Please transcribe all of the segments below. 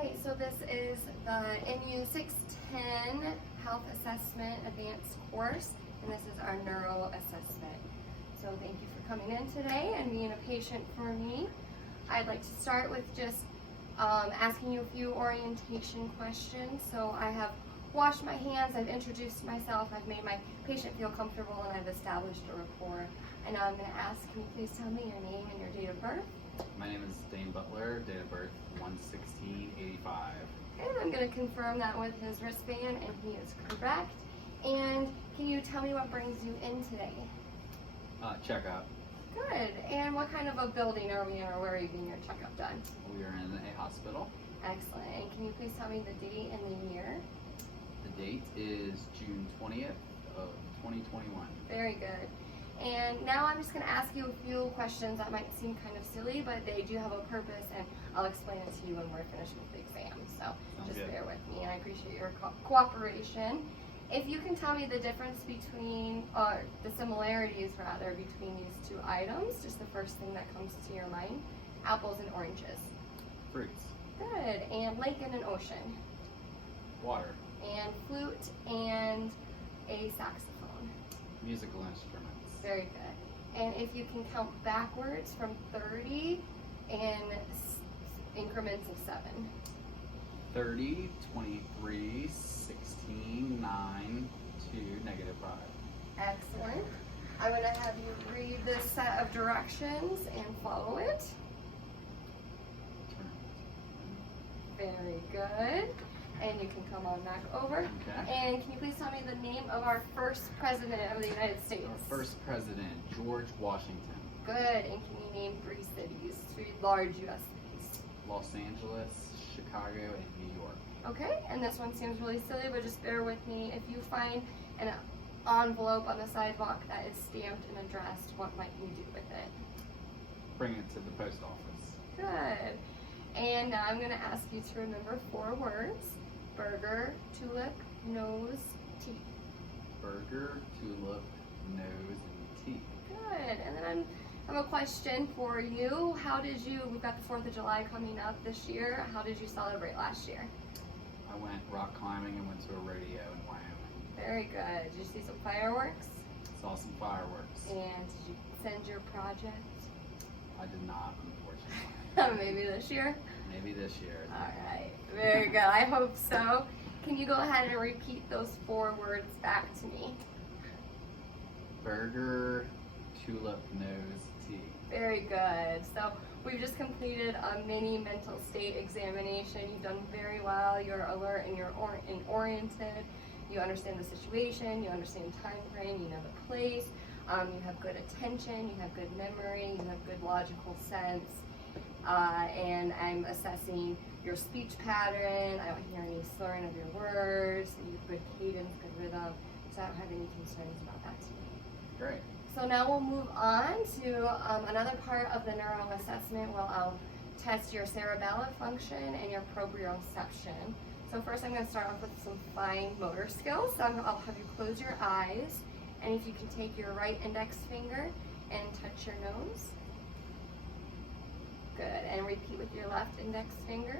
Okay, so this is the NU 610 Health Assessment Advanced course, and this is our neuro assessment. So thank you for coming in today and being a patient for me. I'd like to start with just asking you a few orientation questions. So I have washed my hands, I've introduced myself, I've made my patient feel comfortable, and I've established a rapport. And now I'm going to ask, can you please tell me your name and your date of birth? My name is Dane Butler, date of birth 1/16/85. And I'm going to confirm that with his wristband, and he is correct. And can you tell me what brings you in today? Checkup. Good. And what kind of a building are we in, or where are you getting your checkup done? We are in a hospital. Excellent. And can you please tell me the date and the year? The date is June 20th of 2021. Very good. And now I'm just going to ask you a few questions that might seem kind of silly, but they do have a purpose, and I'll explain it to you when we're finished with the exam. So just bear with me, and I appreciate your cooperation. If you can tell me the difference between, or the similarities rather, between these two items, just the first thing that comes to your mind: apples and oranges. Fruits. Good. And lake and an ocean. Water. And flute and a saxophone. Musical instruments. Very good. And if you can count backwards from 30 in increments of 7. 30, 23, 16, 9, 2, -5. Excellent. I'm going to have you read this set of directions and follow it. Very good. And you can come on back over. Okay. And can you please tell me the name of our first president of the United States? Our first president, George Washington. Good. And can you name 3 cities, 3 large U.S. cities? Los Angeles, Chicago, and New York. Okay, and this one seems really silly, but just bear with me. If you find an envelope on the sidewalk that is stamped and addressed, what might you do with it? Bring it to the post office. Good. And now I'm going to ask you to remember 4 words: burger, tulip, nose, teeth. Burger, tulip, nose, and teeth. Good. And then I have a question for you. We've got the 4th of July coming up this year. How did you celebrate last year? I went rock climbing and went to a rodeo in Wyoming. Very good. Did you see some fireworks? Saw some fireworks. And did you send your project? I did not, unfortunately. Maybe this year? Maybe this year. All right. Very good. I hope so. Can you go ahead and repeat those 4 words back to me? Burger, tulip, nose, teeth. Very good. So we've just completed a mini mental state examination. You've done very well. You're alert and you're oriented. You understand the situation. You understand time frame. You know the place. You have good attention. You have good memory. You have good logical sense. And I'm assessing your speech pattern. I don't hear any slurring of your words. You have good cadence, good rhythm. So I don't have any concerns about that today. Great. So now we'll move on to another part of the neuro assessment where I'll test your cerebellar function and your proprioception. So first I'm going to start off with some fine motor skills. So I'll have you close your eyes, and if you can take your right index finger and touch your nose. Good. And repeat with your left index finger.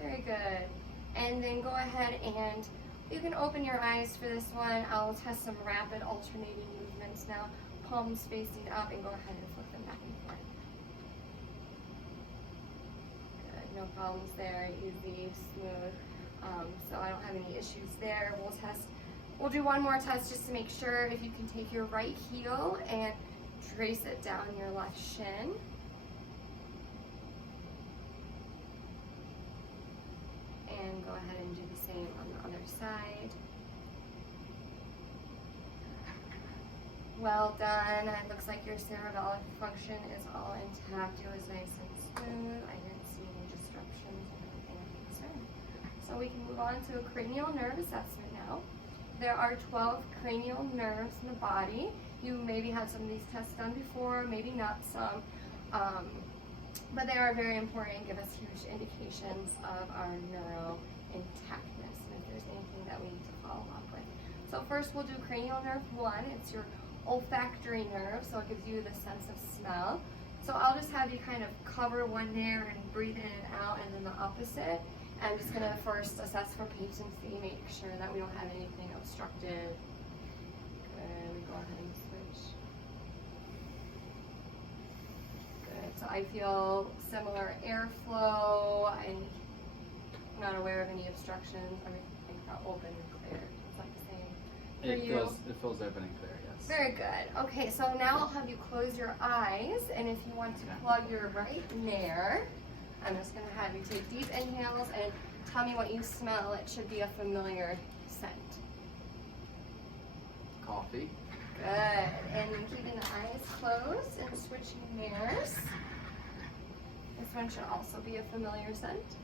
Very good. And then go ahead and you can open your eyes for this one. I'll test some rapid alternating movements now. Palms facing up, and go ahead and flip them back and forth. Good. No problems there. Easy, smooth. So I don't have any issues there. We'll do one more test just to make sure. If you can take your right heel and trace it down your left shin. And go ahead and do the same on the other side. Well done. It looks like your cerebellar function is all intact. It was nice and smooth. I didn't see any disruptions or anything of concern. So we can move on to a cranial nerve assessment now. There are 12 cranial nerves in the body. You maybe had some of these tests done before, maybe not some, but they are very important and give us huge indications of our neuro intactness and if there's anything that we need to follow up with. So first we'll do cranial nerve 1. It's your olfactory nerve, so it gives you the sense of smell. So I'll just have you kind of cover one there and breathe in and out, and then the opposite. I'm just gonna first assess for patency, make sure that we don't have anything obstructed. Good, we go ahead and switch. Good, so I feel similar airflow. I'm not aware of any obstructions. Everything felt open and clear. It's like the same for you. It feels open and clear, yes. Very good. Okay, so now I'll have you close your eyes, and if you want to plug your right nair, I'm just going to have you take deep inhales and tell me what you smell. It should be a familiar scent. Coffee. Good. And keeping the eyes closed and switching nairs. This one should also be a familiar scent.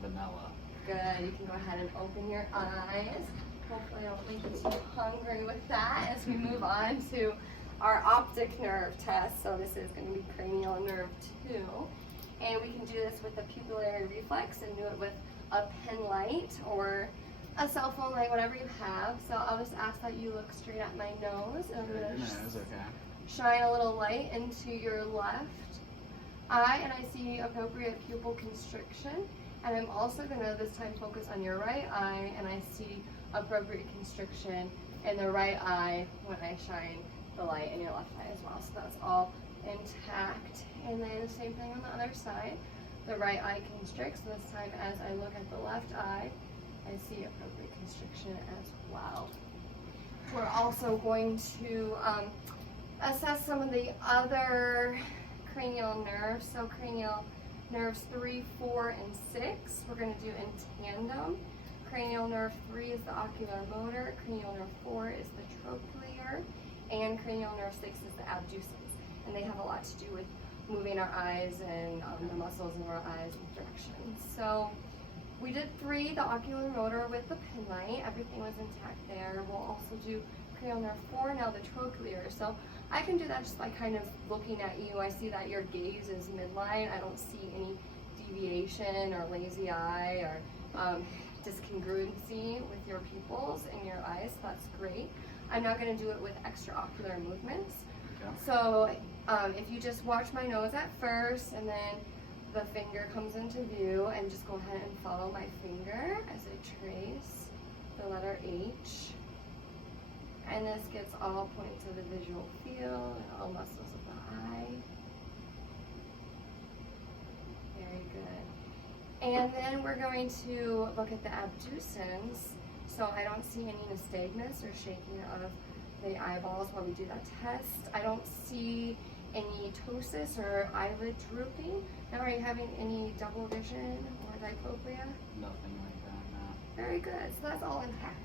Vanilla. Good. You can go ahead and open your eyes. Hopefully I don't make you too hungry with that as we move on to our optic nerve test. So this is going to be cranial nerve 2. And we can do this with the pupillary reflex and do it with a pen light or a cell phone light, whatever you have. So I'll just ask that you look straight at my nose, and I'm going to shine a little light into your left eye, and I see appropriate pupil constriction. And I'm also going to this time focus on your right eye, and I see appropriate constriction in the right eye when I shine the light in your left eye as well. So that's all intact. And then same thing on the other side. The right eye constricts. This time as I look at the left eye, I see appropriate constriction as well. We're also going to assess some of the other cranial nerves. So cranial nerves 3, 4, and 6, we're going to do in tandem. Cranial nerve 3 is the ocular motor, cranial nerve 4 is the trochlear, and cranial nerve 6 is the abducens. And they have a lot to do with moving our eyes and the muscles in our eyes and directions. So we did 3, the ocular motor with the pen light, everything was intact there. We'll also do cranial nerve 4, now the trochlear. So I can do that just by kind of looking at you. I see that your gaze is midline. I don't see any deviation or lazy eye or discongruency with your pupils in your eyes. That's great. I'm not going to do it with extraocular movements. Okay. So if you just watch my nose at first, and then the finger comes into view, and just go ahead and follow my finger as I trace the letter H. And this gets all points of the visual field and all muscles of the eye. Very good. And then we're going to look at the abducens. So I don't see any nystagmus or shaking of the eyeballs while we do that test. I don't see any ptosis or eyelid drooping. Now, are you having any double vision or diplopia? Nothing like that, no. Very good. So that's all intact.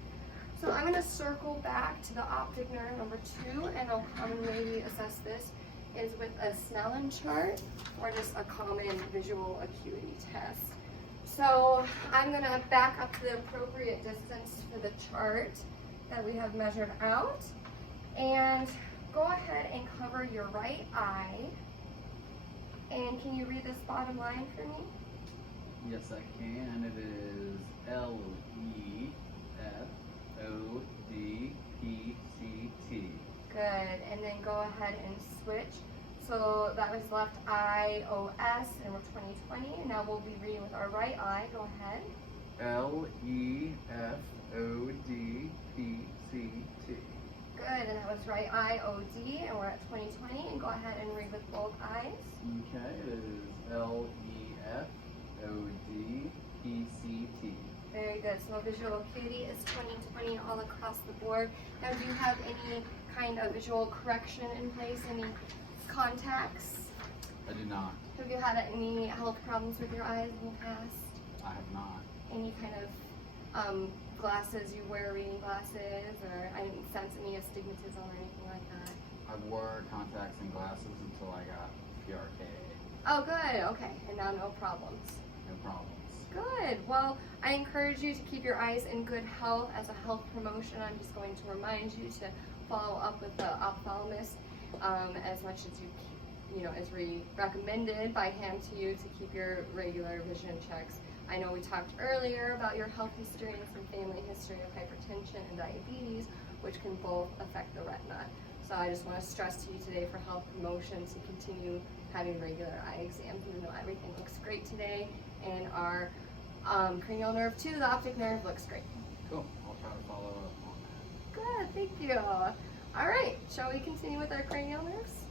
So I'm going to circle back to the optic nerve number 2, and a common way we assess this is with a Snellen chart or just a common visual acuity test. So I'm going to back up to the appropriate distance for the chart that we have measured out, and go ahead and cover your right eye. And can you read this bottom line for me? Yes, I can. It is LEFODPCT. Good, and then go ahead and switch. So that was left eye OS, and we're 2020. Now we'll be reading with our right eye. Go ahead. LEFODPCT. Good, and that was right eye OD, and we're at 2020. And go ahead and read with both eyes. Okay, it is LEFODPCT. Very good. So visual acuity is 2020 all across the board. Now, do you have any kind of visual correction in place? Any contacts? I do not. Have you had any health problems with your eyes in the past? I have not. Any kind of glasses you wear, reading glasses, or I didn't sense any astigmatism or anything like that? I wore contacts and glasses until I got PRK. Oh, good. Okay. And now no problems. No problems. Good. Well, I encourage you to keep your eyes in good health. As a health promotion, I'm just going to remind you to follow up with the ophthalmologist as much as you know, is recommended by him to you to keep your regular vision checks. I know we talked earlier about your health history and some family history of hypertension and diabetes, which can both affect the retina. So I just want to stress to you today for health promotion to continue having regular eye exams, even though everything looks great today. And our cranial nerve too, the optic nerve, looks great. Cool. I'll try to follow up on that. Good, thank you. All right, shall we continue with our cranial nerves?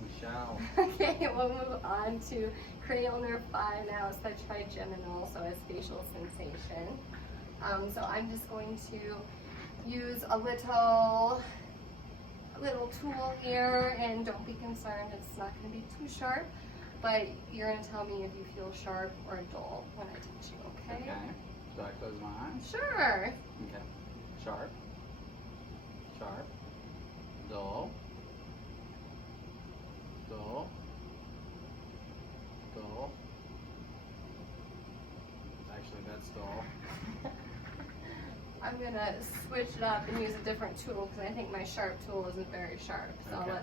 We shall. Okay, we'll move on to cranial nerve 5 now. It's the trigeminal, so it's facial sensation. So I'm just going to use a little tool here, and don't be concerned, it's not going to be too sharp, but you're going to tell me if you feel sharp or dull when I touch you, okay? Okay. Should I close my eyes? Sure. Okay. Sharp. Sharp. Dull. Dull. Dull. Actually, that's dull. I'm gonna switch it up and use a different tool because I think my sharp tool isn't very sharp. So Okay.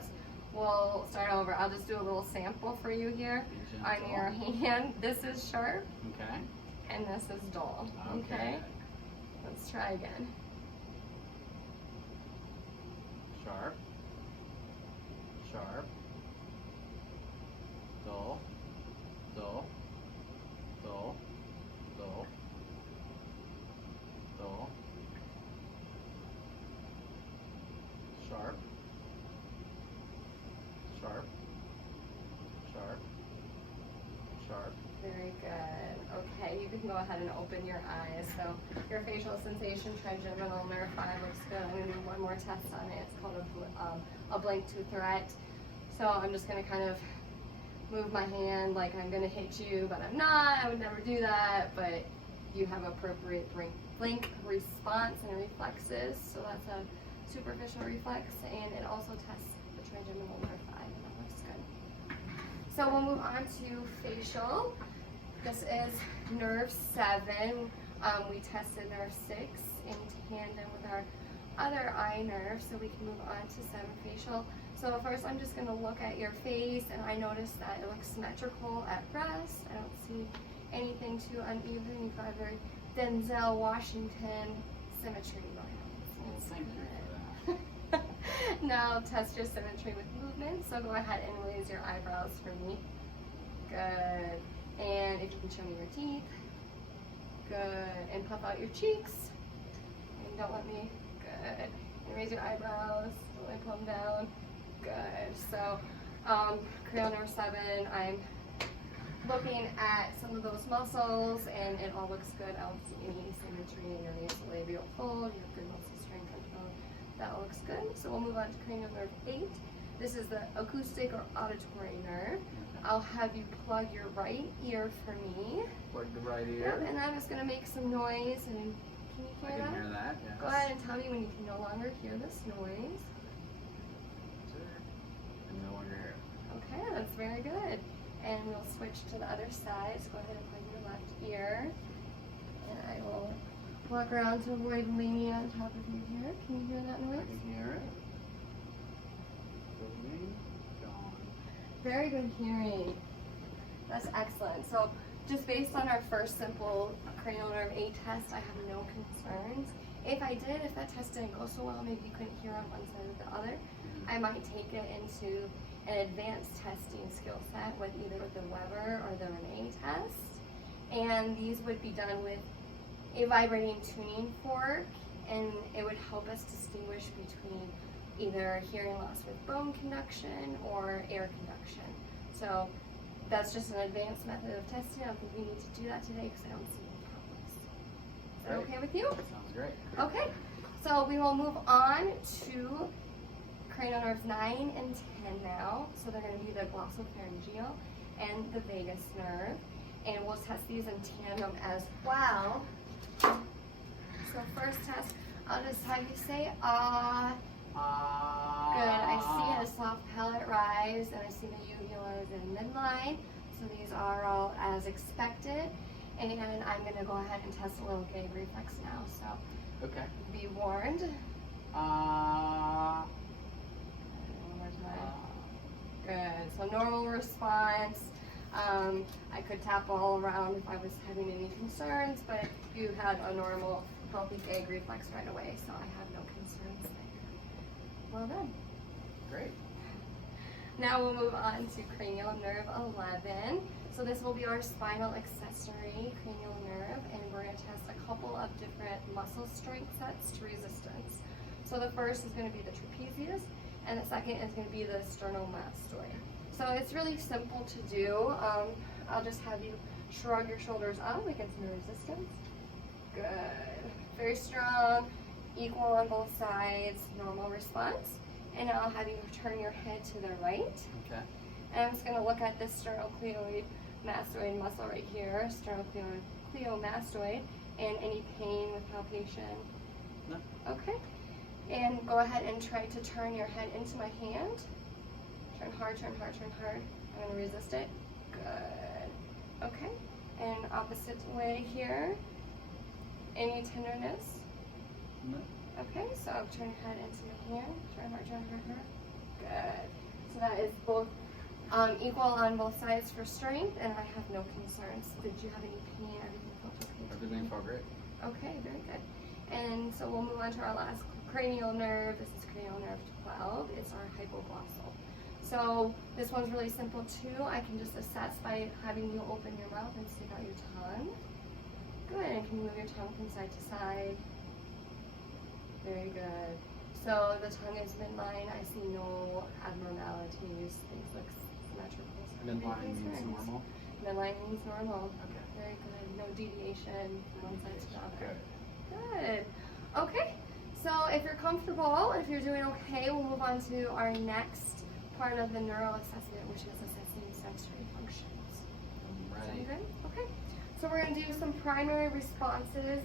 we'll start over. I'll just do a little sample for you here Be on gentle. your hand. This is sharp Okay. and this is dull. Okay. Let's try again. Sharp. Sharp. Dull. Dull. Dull. Dull. Dull. Sharp. Sharp. Sharp. Sharp. Very good. Okay, you can go ahead and open your eyes. So your facial sensation, trigeminal nerve 5 looks good. I'm gonna do one more test on it. It's called a blank tooth threat. So I'm just gonna kind of move my hand like I'm gonna hit you, but I'm not. I would never do that, but you have appropriate blink response and reflexes. So that's a superficial reflex, and it also tests the trigeminal nerve 5, and that looks good. So we'll move on to facial. This is nerve 7. We tested nerve 6 in tandem with our other eye nerve, so we can move on to 7 facial. So first I'm just going to look at your face, and I notice that it looks symmetrical at rest. I don't see anything too uneven. You've got a very Denzel Washington symmetry going on. Well, So thank you that's for that. good. Now test your symmetry with movement. So go ahead and raise your eyebrows for me. Good. And if you can show me your teeth. Good. And puff out your cheeks. And don't let me. Good. And raise your eyebrows. Don't let me pull them down. Good. So, cranial nerve 7, I'm looking at some of those muscles, and it all looks good. I don't see any asymmetry in your nasolabial fold. You have good muscle strength and tone. That all looks good. So we'll move on to cranial nerve 8. This is the acoustic or auditory nerve. I'll have you plug your right ear for me. Plug the right Yep, ear. and I'm just going to make some noise. And can you I hear can that? hear that, yes. Go ahead and tell me when you can no longer hear this noise. I no longer hear it. Okay, that's very good. And we'll switch to the other side. So go ahead and plug your left ear. And I will walk around to avoid leaning on top of you here. Can you hear that I noise? can hear it. Moving, gone. Very good hearing. That's excellent. So just based on our first simple cranial nerve 8 test, I have no concerns. If that test didn't go so well, maybe you couldn't hear on one side or the other, I might take it into an advanced testing skill set with either the Weber or the Renee test. And these would be done with a vibrating tuning fork, and it would help us distinguish between either hearing loss with bone conduction or air conduction. So that's just an advanced method of testing. I don't think we need to do that today because I don't see any problems. Is that Great. okay with you? Sounds great. Okay, so we will move on to cranial nerves 9 and 10 now. So they're going to be the glossopharyngeal and the vagus nerve. And we'll test these in tandem as well. So first test, I'll just have you say ah. Good, I see a soft palate rise, and I see the uvula is in midline. So these are all as expected. And I'm going to go ahead and test a little gag reflex now. So Okay. be warned. Uh, One more time. Good. So normal response. I could tap all around if I was having any concerns, but you had a normal, healthy gag reflex right away, so I have no concerns there. Well done. Great. Now we'll move on to cranial nerve 11. So this will be our spinal accessory cranial nerve, and we're going to test a couple of different muscle strength sets to resistance. So the first is going to be the trapezius, and the second is going to be the sternomastoid. So it's really simple to do. I'll just have you shrug your shoulders up against the resistance. Good. Very strong, equal on both sides, normal response. And I'll have you turn your head to the right. Okay. And I'm just going to look at this sternocleidomastoid muscle right here, sternocleidomastoid, and any pain with palpation. No. Okay. And go ahead and try to turn your head into my hand. Turn hard, turn hard, turn hard. I'm going to resist it. Good. Okay. And opposite way here. Any tenderness? No. Okay, so turn your head into my hand. Turn hard, turn hard, hard. Good. So that is both equal on both sides for strength, and I have no concerns. Did you have any pain? Everything felt okay? Everything felt great. Okay, very good. And so we'll move on to our last cranial nerve. This is cranial nerve 12. It's our hypoglossal. So this one's really simple too. I can just assess by having you open your mouth and stick out your tongue. Good, and can you move your tongue from side to side? Very good. So the tongue is midline. I see no abnormalities. Things look symmetrical. So Midline means normal. Midline means normal. Okay. Very good. No deviation from one side to the other. Good. Good. Okay. So if you're comfortable, if you're doing okay, we'll move on to our next part of the neuro assessment, which is assessing sensory functions. I'm Sound ready. good? Okay. So we're going to do some primary responses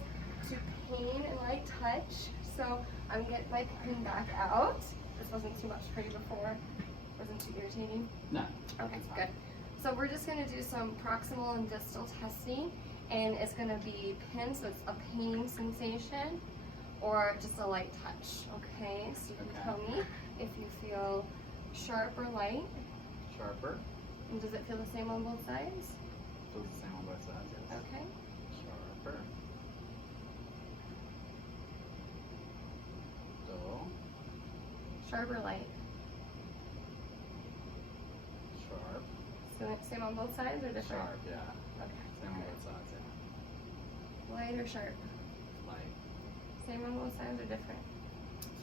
to pain and light touch. So I'm going to get my pen back out. This wasn't too much for you before. Wasn't too irritating? No. Okay, It's fine. good. So we're just going to do some proximal and distal testing, and it's going to be pin, so it's a pain sensation or just a light touch. Okay, so you can Okay. tell me if you feel sharp or light, Sharper. and does it feel the same on both sides? Feels the same on both sides. Yes. Okay. Sharper. Dull. Sharp or light? Sharp. So it's same on both sides or different? Sharp. Yeah. Okay. Same on both sides. Yeah. Light or sharp? Light. Same on both sides or different?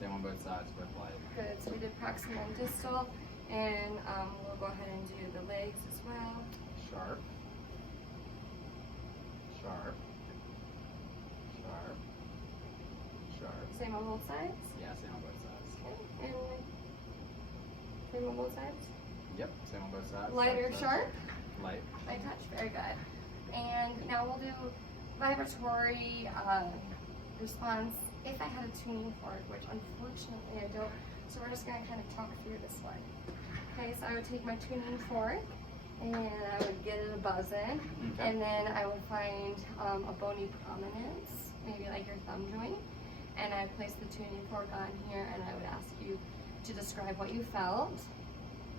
Same on both sides, but light. Good. So we did proximal and distal, and we'll go ahead and do the legs as well. Sharp. Sharp. Sharp. Sharp. Same on both sides? Yeah, same on both sides. Okay. And same on both sides? Yep, same on both sides. Light or touch. sharp? Light. Light touch, very good. And now we'll do vibratory response if I had a tuning fork, which unfortunately I don't. So we're just going to kind of talk through this one. Okay, so I would take my tuning fork and I would get it a buzzing, Okay. and then I would find a bony prominence, maybe like your thumb joint, and I'd place the tuning fork on here, and I would ask you to describe what you felt,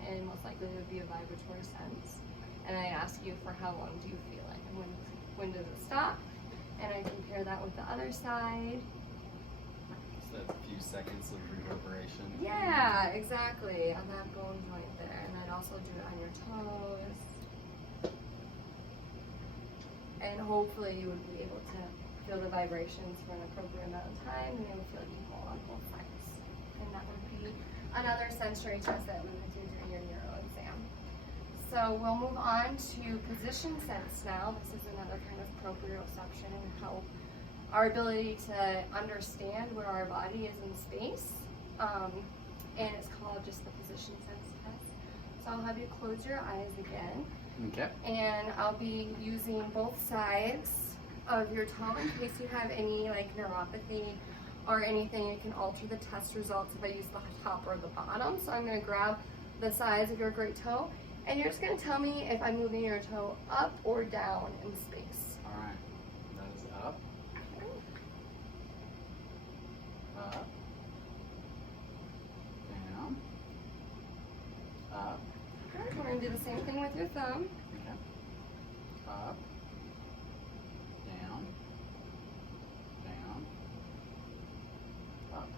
and most likely it would be a vibratory sense. And I ask you for how long do you feel it, and when does it stop, and I compare that with the other side. So that's a few seconds of reverberation. Yeah, exactly, on that bone joint there, and I'd also do it on your toes. And hopefully you would be able to feel the vibrations for an appropriate amount of time, and they would feel equal on both sides. And that would be another sensory test that we would do during your neuro exam. So we'll move on to position sense now. This is another kind of proprioception and how our ability to understand where our body is in space. And it's called just the position sense test. So I'll have you close your eyes again. Okay. And I'll be using both sides of your toe in case you have any like neuropathy or anything. It can alter the test results if I use the top or the bottom. So I'm going to grab the sides of your great toe, and you're just going to tell me if I'm moving your toe up or down in space. All right. That is up. Up. Down. Up. Good. We're going to do the same thing with your thumb. Okay. Up. Down. Down. Up.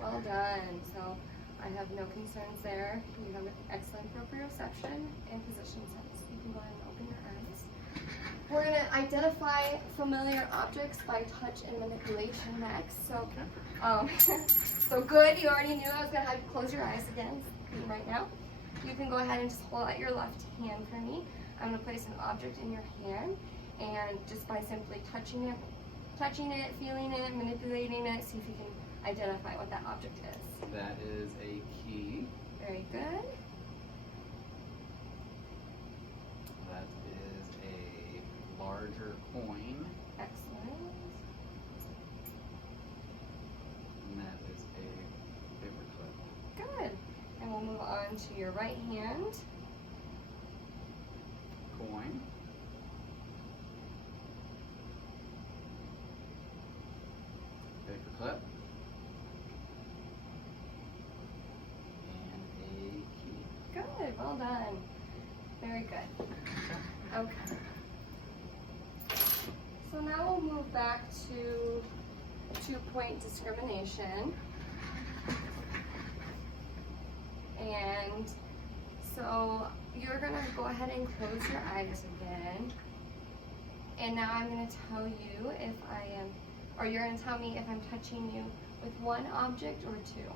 Well done. So I have no concerns there. You have excellent proprioception and position sense. You can go ahead and open your eyes. We're going to identify familiar objects by touch and manipulation next. So, so good. You already knew I was going to have you close your eyes again right now. You can go ahead and just hold out your left hand for me. I'm going to place an object in your hand, and just by simply touching it, feeling it, manipulating it, see if you can identify what that object is. That is a key. Very good. That is a larger coin. Excellent. And that is a paperclip. Good. And we'll move on to your right hand. Coin. Paperclip. And a key. Good. Well done. Very good. Okay. So now we'll move back to 2-point discrimination. And so you're going to go ahead and close your eyes again. And now I'm going to tell you if I am, or you're going to tell me if I'm touching you with one object or two.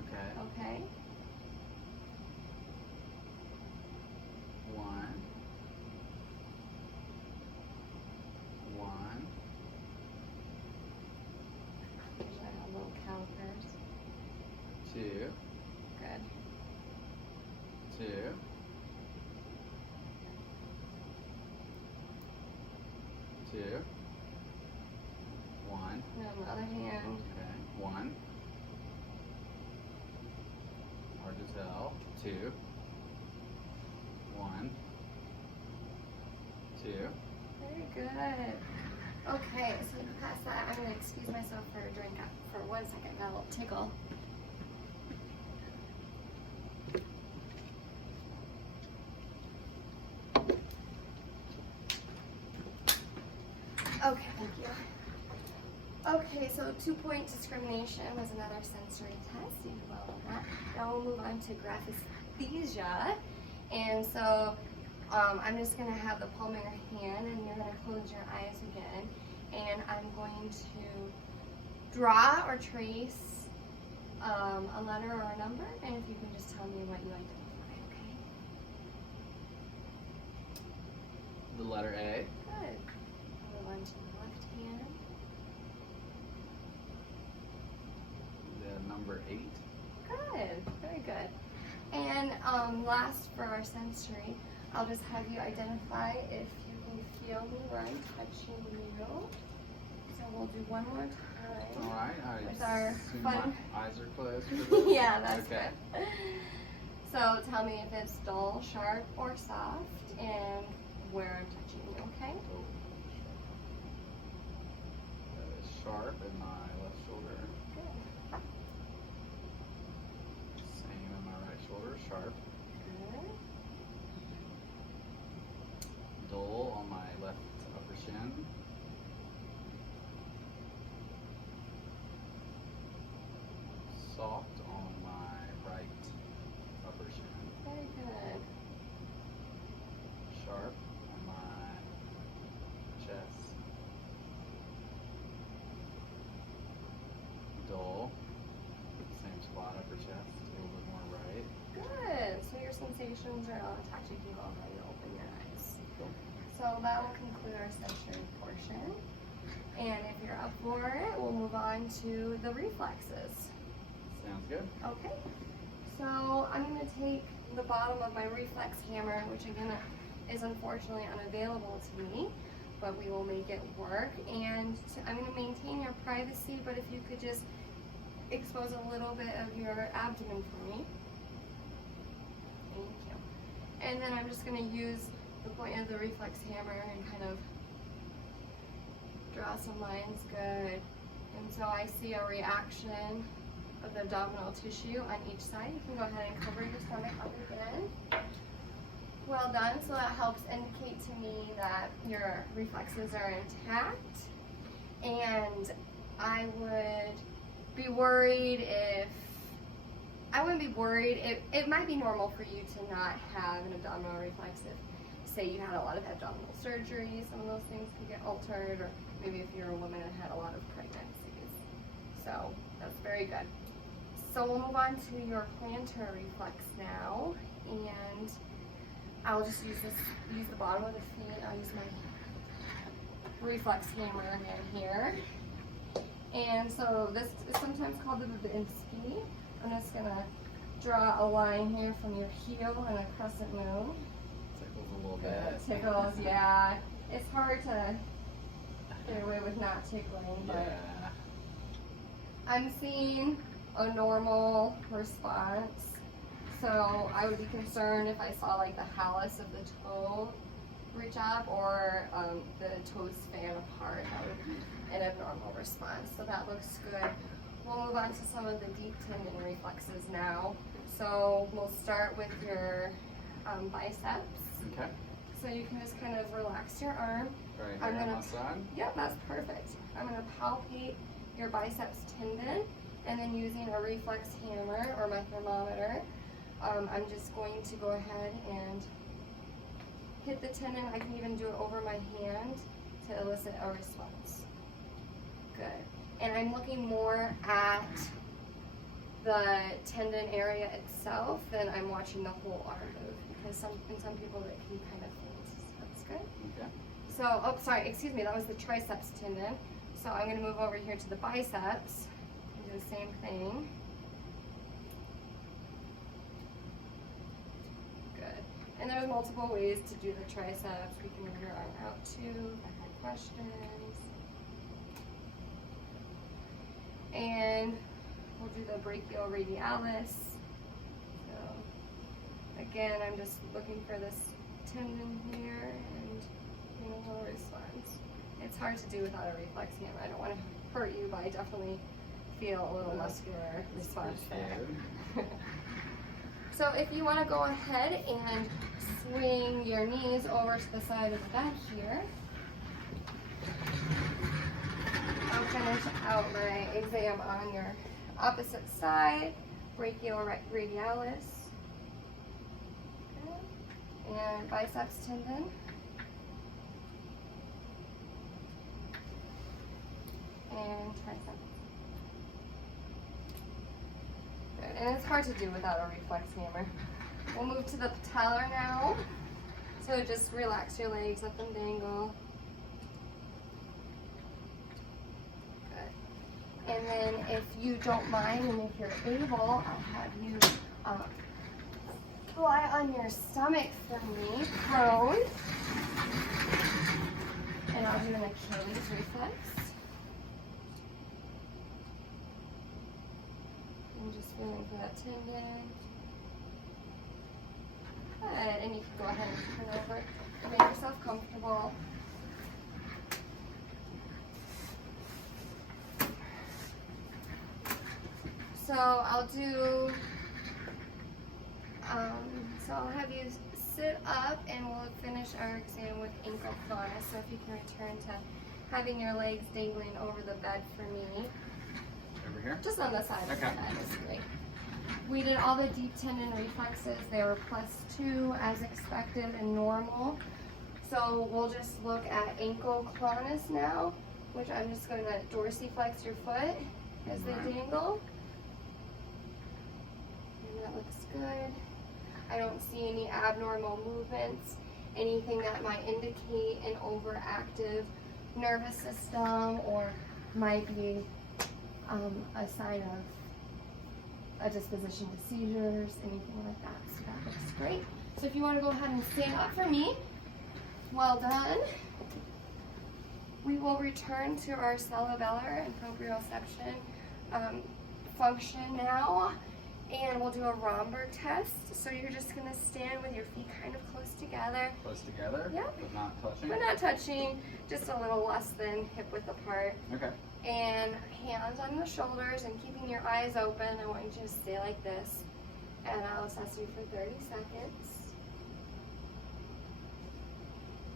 Okay. Okay? One. Usually I have little calipers. Two. Good. Two. Two. One. And on the other hand, Okay. One. Hard to tell. Two. One. Two. very good. Okay, so past that, I'm going to excuse myself for a drink for 1 second. Got a little tickle. Okay, thank you. Okay, so 2-point discrimination was another sensory test. You did well on that. Now we'll move on to graphesthesia. And so I'm just going to have the palm of your hand, and you're going to close your eyes again. And I'm going to draw or trace a letter or a number, and if you can just tell me what you identify, okay? The letter A. Good. Move on to the left hand. The number 8. Good. Very good. And last for our sensory, I'll just have you identify if you can feel me where I'm touching you. So we'll do one more time. All right. I With our assume fun- my eyes are closed for this. Yeah, that's okay. good. So tell me if it's dull, sharp, or soft, and where I'm touching you, okay? Oh. That is sharp in my left shoulder. Good. Same in my right shoulder. Sharp. Good. Dull on my left upper shin. Soft on my right upper shin. Very good. Sharp on my chest. Dull. Same spot, upper chest, a little bit more right. Good. So your sensations are not attached. You can go ahead and open your eyes. Cool. So that will conclude our sensory portion. And if you're up for it, we'll move on to the reflexes. Sounds good. Okay. So I'm going to take the bottom of my reflex hammer, which again is unfortunately unavailable to me, but we will make it work. And I'm going to maintain your privacy, but if you could just expose a little bit of your abdomen for me. Thank you. And then I'm just going to use the point of the reflex hammer and kind of draw some lines. Good. And so I see a reaction of the abdominal tissue on each side. You can go ahead and cover your stomach up again. Well done. So that helps indicate to me that your reflexes are intact. And I would be worried if I wouldn't be worried. It might be normal for you to not have an abdominal reflex if, say, you had a lot of abdominal surgery. Some of those things can get altered, or maybe if you're a woman and had a lot of pregnancies. So that's very good. So we'll move on to your plantar reflex now, and I'll just use the bottom of the feet. I'll use my reflex hammer again here. And so this is sometimes called the Babinski. I'm just gonna draw a line here from your heel in a crescent moon. Tickles a little bit. Tickles, yeah. It's hard to get away with not tickling, but Yeah. I'm seeing a normal response. So I would be concerned if I saw like the hallus of the toe reach up, or the toes fan apart. That would be an abnormal response. So that looks good. We'll move on to some of the deep tendon reflexes now. So we'll start with your biceps. Okay. So you can just kind of relax your arm. Right I'm here on gonna- my side. Yep, that's perfect. I'm going to palpate your biceps tendon, and then using a reflex hammer or my thermometer, I'm just going to go ahead and hit the tendon. I can even do it over my hand to elicit a response. Good. And I'm looking more at the tendon area itself than I'm watching the whole arm move, because in some people it can kind of faint. So that's good. Okay. So, oh, sorry, excuse me, that was the triceps tendon. So I'm going to move over here to the biceps and do the same thing. Good. And there's multiple ways to do the triceps. We can move your arm out too if I have questions. And we'll do the brachioradialis. So again, I'm just looking for this tendon here and getting a little response. It's hard to do without a reflex hammer. I don't want to hurt you, but I definitely feel a little muscular response there. So if you want to go ahead and swing your knees over to the side of the bed here, I'll finish out my exam on your opposite side, brachioradialis, okay, and biceps tendon, and tricep. Good. And it's hard to do without a reflex hammer. We'll move to the patellar now. So just relax your legs, let them dangle. Good. And then if you don't mind, and if you're able, I'll have you lie on your stomach for me, prone. And I'll do an Achilles reflex. I'm just feeling for that tendon. Good. And you can go ahead and turn over and make yourself comfortable. So I'll do, so I'll have you sit up and we'll finish our exam with ankle clonus. So if you can return to having your legs dangling over the bed for me. Over here? Just on the side of the Okay. head is great. We did all the deep tendon reflexes. They were +2 as expected and normal. So we'll just look at ankle clonus now, which I'm just going to dorsiflex your foot as they dangle. And that looks good. I don't see any abnormal movements, anything that might indicate an overactive nervous system or might be a sign of a disposition to seizures, anything like that. So that looks great. So if you want to go ahead and stand up for me, well done. We will return to our cerebellar and proprioception function now, and we'll do a Romberg test. So you're just going to stand with your feet kind of close together. Close together? Yep. But not touching? But not touching, just a little less than hip width apart. Okay. And hands on the shoulders and keeping your eyes open. I want you to just stay like this. And I'll assess you for 30 seconds.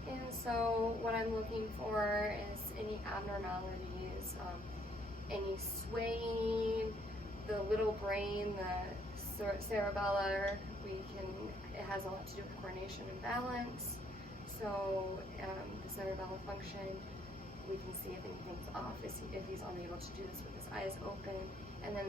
And so what I'm looking for is any abnormalities, any swaying, the little brain, the cerebellar, it has a lot to do with coordination and balance. So the cerebellar function, we can see if anything's off, if he's unable to do this with his eyes open. And then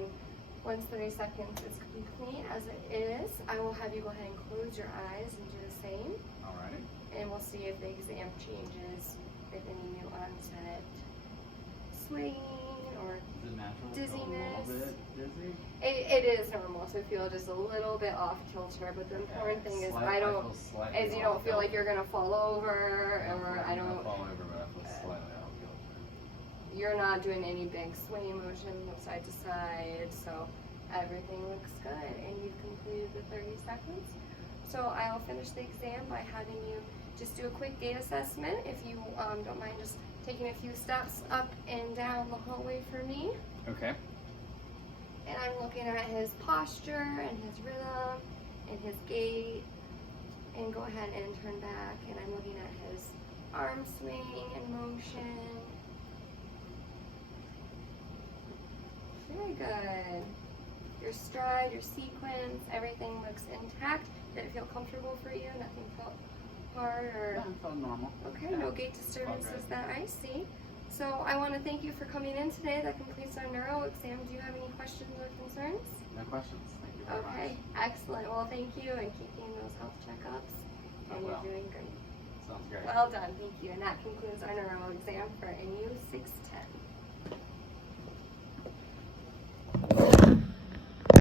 once 30 seconds is complete, as it is, I will have you go ahead and close your eyes and do the same. Alrighty. And we'll see if the exam changes, if any new onset swaying or Is it natural? dizziness. A little bit dizzy? It is normal to feel just a little bit off kilter, but the important thing is you don't feel like you're gonna fall over, or I don't. Fall over, but I feel slightly off kilter. You're not doing any big swaying motion side to side, so everything looks good, and you've completed the 30 seconds. So I'll finish the exam by having you just do a quick gait assessment. If you don't mind just taking a few steps up and down the hallway for me. Okay. And I'm looking at his posture and his rhythm and his gait. And go ahead and turn back, and I'm looking at his arm swing and motion. Very good. Your stride, your sequence, everything looks intact. Did it feel comfortable for you? Nothing felt hard or? Yeah, it felt normal. Okay, Yeah. no gait disturbances that I see. So I want to thank you for coming in today. That completes our neuro exam. Do you have any questions or concerns? No questions. Thank you very much. Okay, excellent. Well, thank you, and keep getting those health checkups. And I will. you're doing great. Sounds great. Well done, thank you. And that concludes our neuro exam for NU 610.